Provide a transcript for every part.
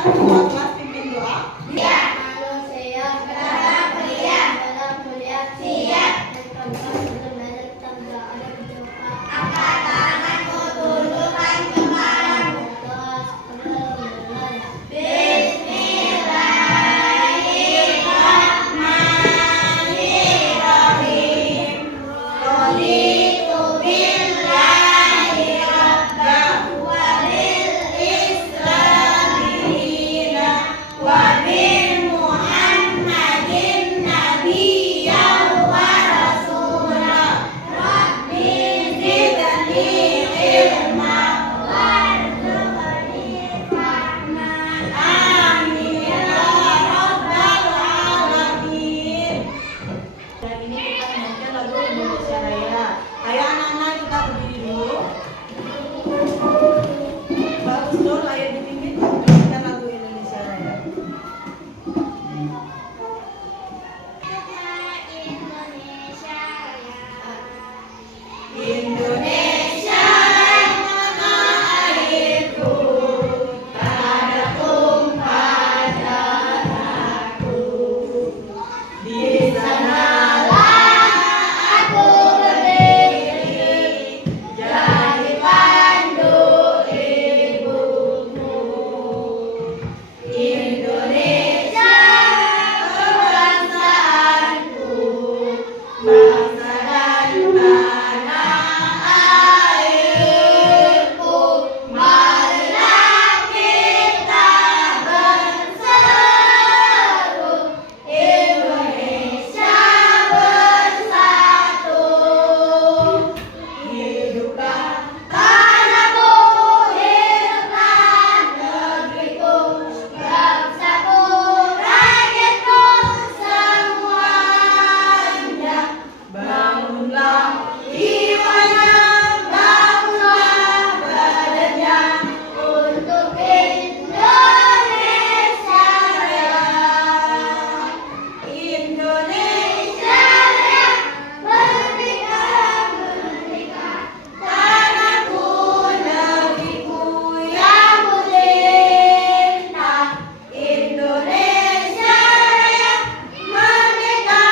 Silakan ketua kelas pimpin doa. Siap. Manusia berharap mulia. Berharap mulia. Siap. Angkat tanganmu, tundukkan kepalamu. Bismillahirrahmanirrahim. Raditu billahi rabban wa bil islami dinan wa bi Muhammadin nabiyyan wa rasulan. Rabbi zidni ilman warzuqni fahman. Amin ya rabbal alamin. Dan ini kita menyanyikan lagu Indonesia Raya. Ayo anak-anak kita berdiri dulu. Bagus dong, ayo dipimpin menyanyikan lagu Indonesia Raya. Indonesia tanah airku, tanah tumpah darahku. Di sanalah Aku berdiri jadi pandu ibumu. Indonesia kebangsaanku, bangsa dan tanah airku. Marilah kita berseru, Indonesia bersatu. Hiduplah tanahku, hiduplah negeriku, bangsaku, rakyatku semuanya. Bangunlah jiwanya, bangunlah badannya untuk Indonesia Raya. Indonesia Raya, merdeka, merdeka, tanahku, negeriku yang kucinta. Indonesia Raya, merdeka,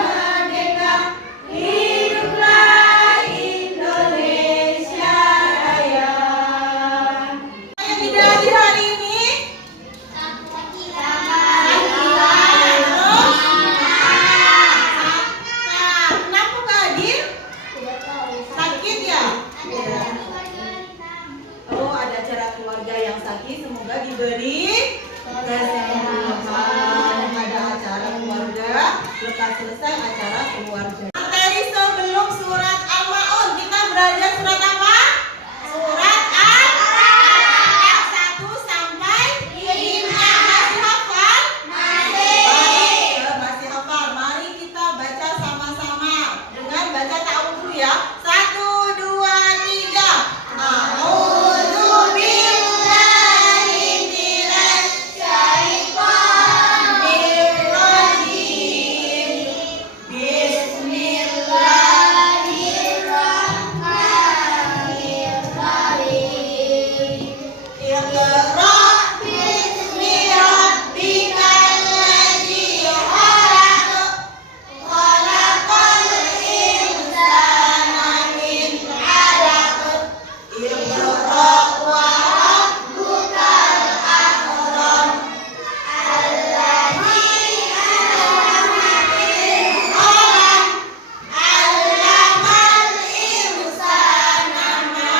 merdeka, hiduplah Indonesia Raya. Yang tidak hadir hari ini, kenapa nggak hadir? Sakit ya? Oh, ada acara keluarga yang sakit, semoga diberi kesehatan. Ada acara keluarga, lekas selesai acara keluarga. Materi sebelum surat Al-Maun, kita belajar surat apa? Surat Al-Baqarah 1 sampai 5. Masih hafal? Baik, masih hafal. Mari kita baca sama-sama dengan baca ta'awudz dulu ya. 1, 2, 3. A'udzu billahi minasy syaithanir rajim. Bismillahirrahmanirrahim. Iqra bismi rabbikal ladzi khalaq. Khalaqal insana min 'alaq. Iqra wa rabbukal akram. Alladzi 'allama bil qalam. 'Allamal insana ma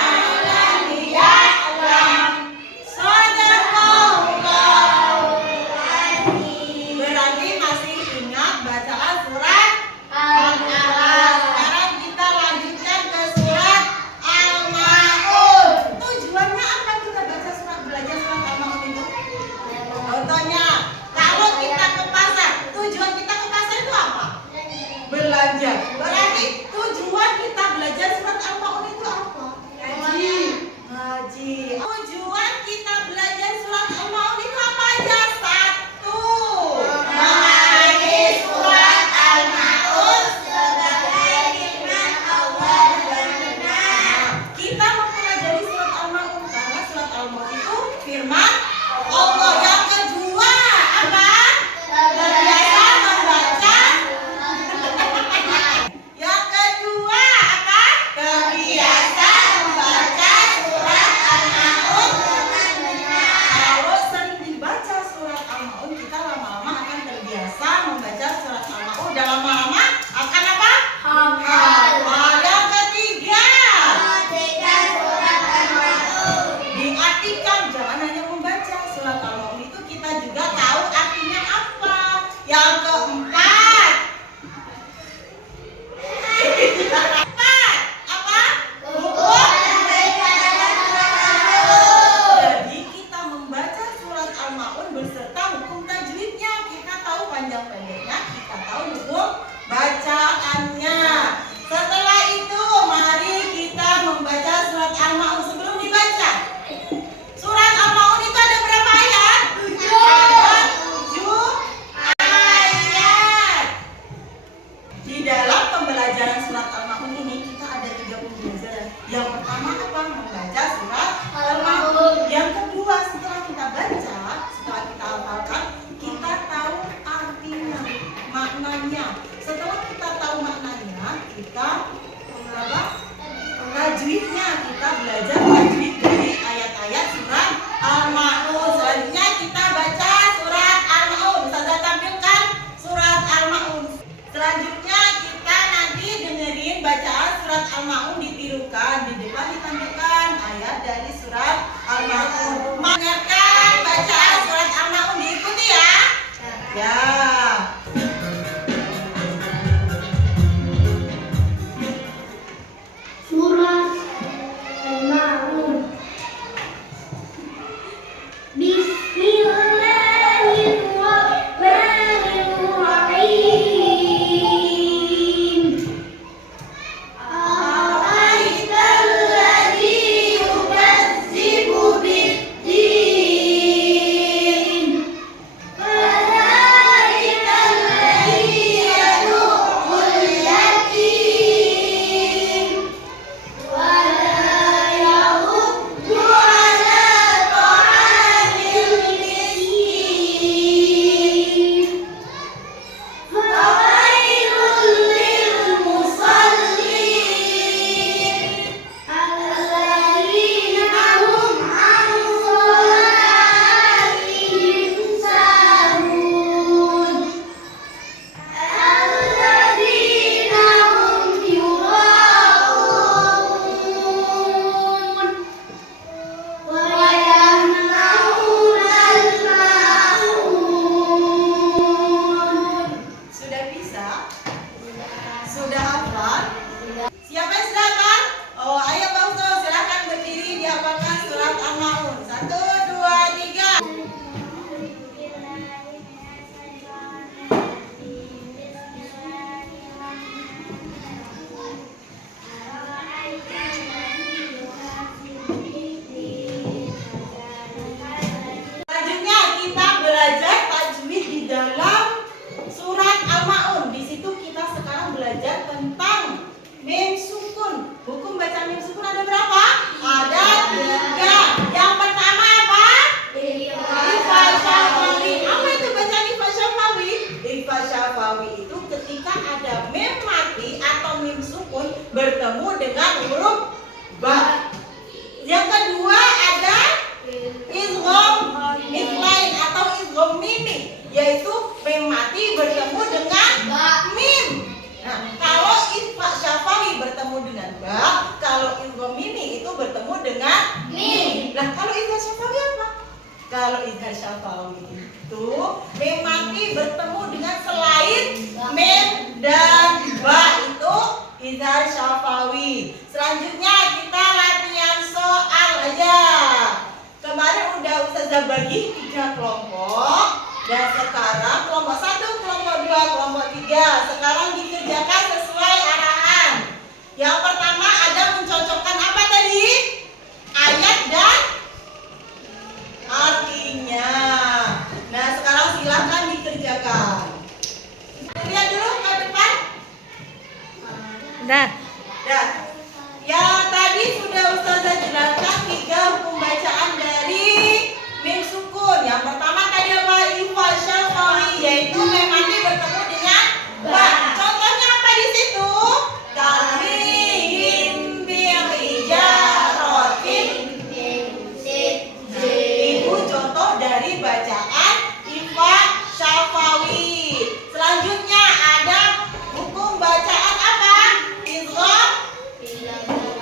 lam ya'lam. Shadaqallahul azim. Berarti masih ingat bacaan surat Al-Baqarah. Sekarang kita lanjutkan ke surat Al-Maun. Tujuannya apa kita baca surat, belajar surat Al-Maun itu? Contohnya, kalau kita ke pasar, tujuan kita ke pasar itu apa? Belanja. Berarti tujuan kita belajar surat Al-Maun itu apa? Ngaji. Ngaji. Tujuan kita belajar surat Al-Maun itu apa aja? 1. Memahami surat Al-Maun sebagai firman Allah dan benar. Kita mempelajari surat Al-Maun karena surat Al-Maun itu firman Allah. dengan Mim. Nah, kalau izhar syafawi apa? Kalau izhar syafawi itu mim mati bertemu dengan selain mim dan ba, itu izhar syafawi. Selanjutnya kita latihan soal aja. Kemarin udah Ustazah bagi 3 kelompok. Dan sekarang kelompok 1, kelompok 2, kelompok 3. Sekarang dikerjakan sesuai arahan. Yang pertama ada mencocokkan apa tadi? Ayat dan artinya. Nah, sekarang silahkan dikerjakan. Lihat dulu ke depan. Dah. Dah. Yang tadi sudah Ustazah jelaskan 3 hukum bacaan dari mim sukun. Yang pertama tadi apa? Ifal syafawi, yaitu mim mati bertemu dengan ba. Contohnya apa di situ? Tarmihim bil hijaratin. Itu contoh dari bacaan ifa syafawi. Selanjutnya ada hukum bacaan apa?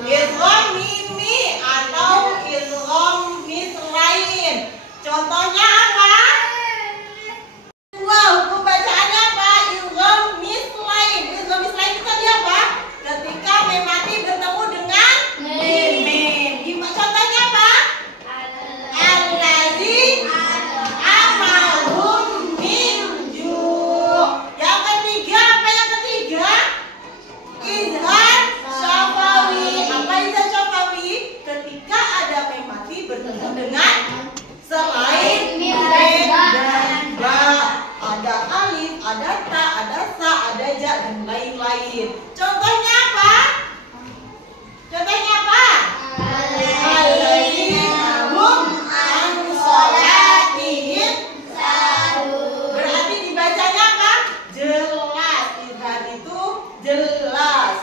Idgham mimi atau idgham mislain. Contohnya apa? Dua hukum bacaannya apa? Idgham mislain. Idgham mislain itu tadi apa? Ketika mim mati bertemu dengan mim. Contohnya apa? Allazi amalhum min ju'. Yang ketiga apa yang ketiga? Izhar syafawi. Apa izhar syafawi? Ketika ada mim mati bertemu dengan selain mim dan ba. Ada alif, ada ta, ada sa, ada ja dan lain-lain. Contohnya apa? Contohnya apa? Alladzina hum an sholatihim sahun. Berarti dibacanya apa? Jelas. Izhar itu jelas.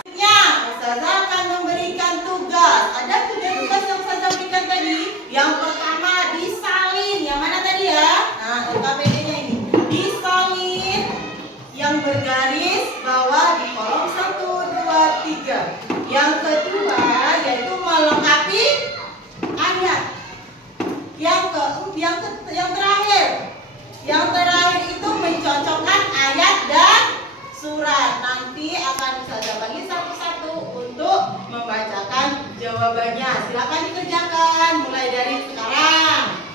Ustazah akan memberikan tugas. Ada 3 tugas yang Ustazah berikan tadi. Yang pertama disalin. Yang mana tadi ya? Nah, LKPD-nya ini. Disalin yang bergaris bawah di kolom 1, 2, 3. Yang kedua yaitu melengkapi ayat. Yang terakhir itu mencocokkan ayat dan surat. Nanti akan Ustazah bagi satu-satu untuk membacakan jawabannya. Silakan dikerjakan mulai dari sekarang.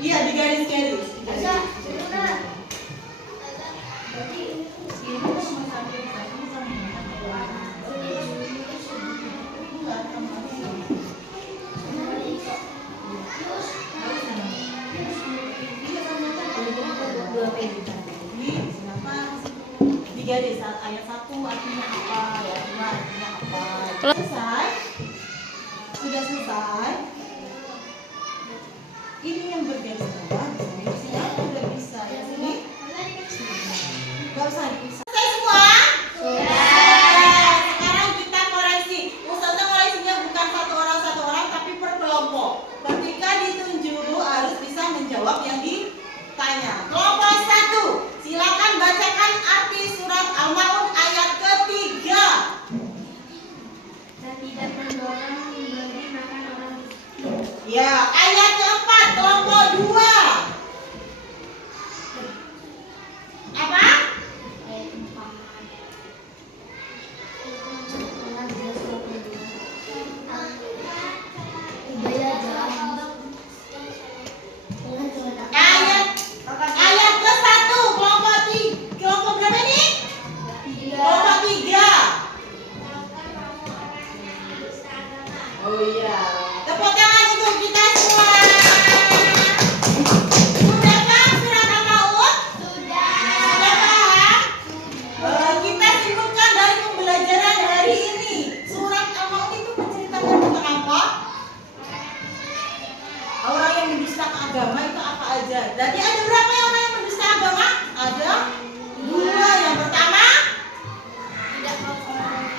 Iya, digaris-garis. Digaris ayat 1 artinya apa, ayat 2 artinya apa. Selesai? Sudah selesai? Ini yang bergaris bawah di sini sudah bisa ya sini. Gak usah dipisah. Selesai semua? Sudah. Sekarang kita koreksi. Ustazah koreksinya bukan satu orang tapi per kelompok. Ketika ditunjuk harus bisa menjawab yang ditanya. Kelompok 1, silakan bacakan arti surat Al-Maun ayat ketiga. Dan tidak mendorong memberi makan orang miskin. Ya, ayat keempat, kelompok 2. Apa? Ayat 4. Ayat ke-1, kelompok 3. Kelompok berapa ini? Kelompok 3. Oh iya. Tepuk tangan untuk kita semua. Sudah paham surat Al-Maun? Sudah paham? Kita simpulkan dari pembelajaran hari ini. Surat Al-Maun itu menceritakan tentang apa? Orang yang mendustakan agama itu apa aja? Jadi ada berapa ya orang yang mendusta agama? Ada 2. Yang pertama,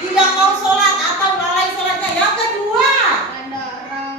tidak mau sholat atau lalai sholatnya. Yang kedua, Ada orang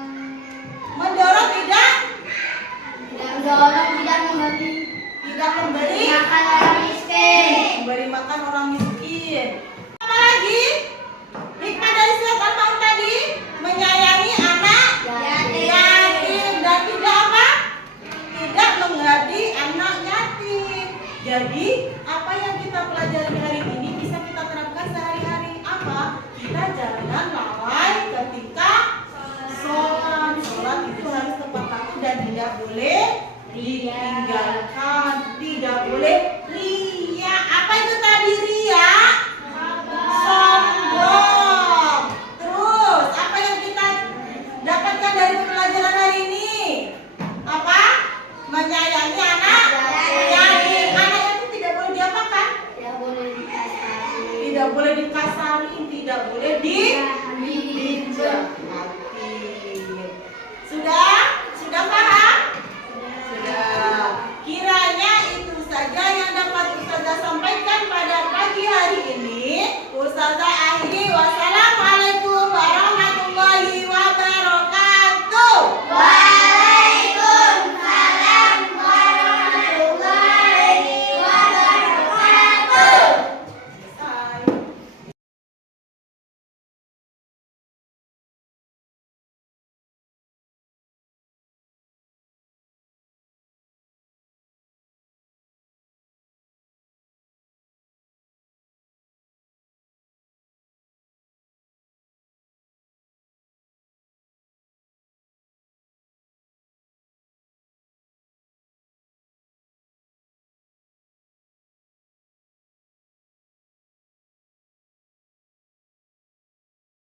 dan tidak boleh ditinggalkan. Tidak boleh ria. Apa itu